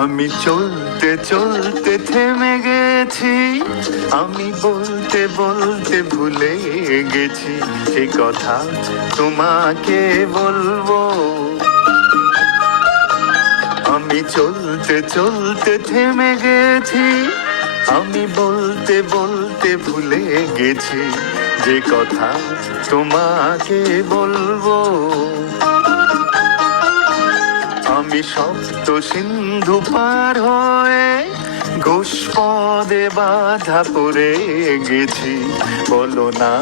আমি চলতে চলতে থেমে গেছি, আমি বলতে বলতে ভুলে গেছি সে কথা তোমাকে বলবো। আমি চলতে চলতে থেমে গেছি, আমি বলতে বলতে ভুলে গেছি যে কথা তোমাকে বলবো। আমি সপ্ত সিন্ধু পার হয়ে ঘোষপদে বাধা পড়ে গেছি, বলো না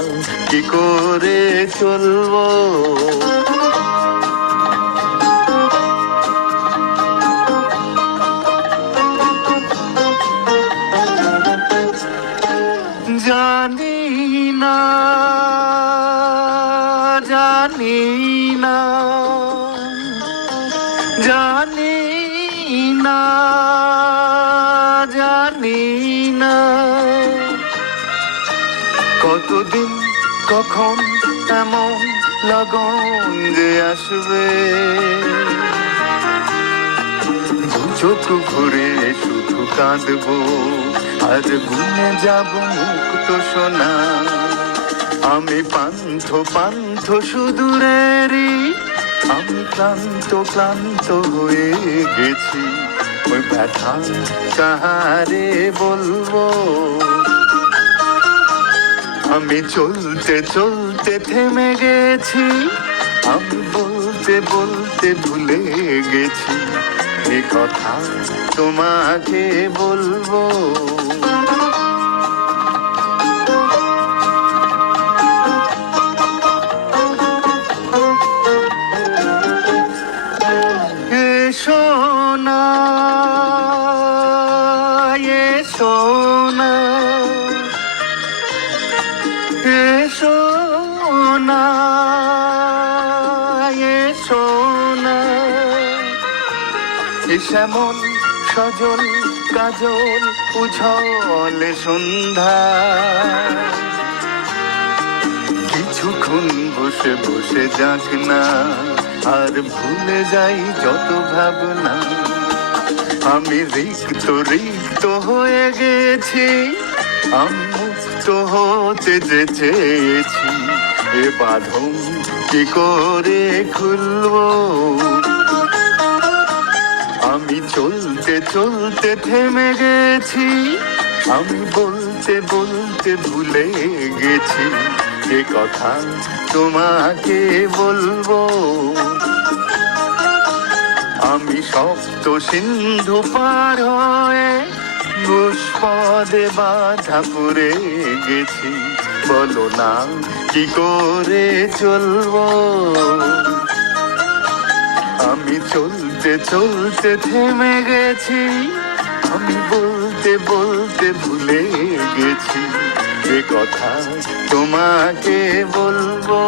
কি করে চলবো। জানি না জানি না জানি না জানি না কতদিন কখন এমন লগন যে আসবে, দু চোখ ভরে শুধু কাঁদবো আর গুনে যাব মুক্ত সোনা। আমি পান্থ পান্থ সুদূরেরই, আমি ক্লান্ত ক্লান্ত হয়ে গেছি, ওই ব্যথা কাহারে বলবো। আমি চলতে চলতে থেমে গেছি, আমি বলতে বলতে ভুলে গেছি এ কথা তোমাকে বলবো। সোনা এ সোনা এ সোনা এ সোনা, এ শ্যামল সজল কাজল উজ্জ্বল সন্ধ্যা, কিছুক্ষণ বসে বসে যাক না আর ভুলে যাই যত ভাবনা। আমি রিক্ত রিক্ত হয়ে গেছি, আমি মুক্ত হতে যে চেয়েছি, এ বাঁধন কি করে খুলবো। আমি চলতে চলতে থেমে গেছি, আমি বলতে বলতে ভুলে গেছি এ কথা তোমাকে বলবো। আমি সপ্ত সিন্ধু পার হয়ে ঘোষপদে বাধা পড়ে গেছি, বলো না কি করে চলবো। আমি চলতে চলতে থেমে গেছি, আমি বলতে বলতে ভুলে গেছি যে কথা তোমাকে বলবো।